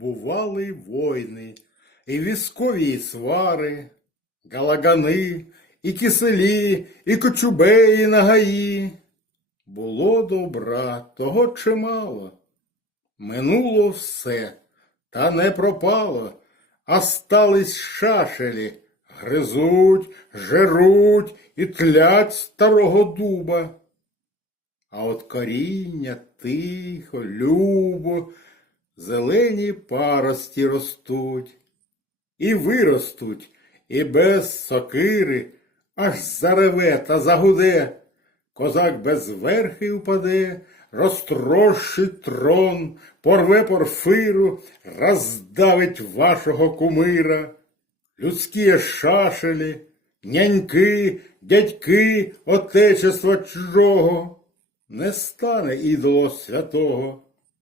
бували войни, і військові і свари, галагани, і киселі, і кочубеї на гаї. Було добра, того чимало. Минуло все, та не пропало, а стались шашелі, гризуть, жеруть і тлять старого дуба. А от коріння тихо, любо, зелені парості ростуть, і виростуть, і без сокири, аж зареве та загуде, козак без верхи упаде, розтрощить трон, порве порфиру, роздавить вашого кумира. Людські шашелі, няньки, дядьки отечества чужого, не стане ідоло святого.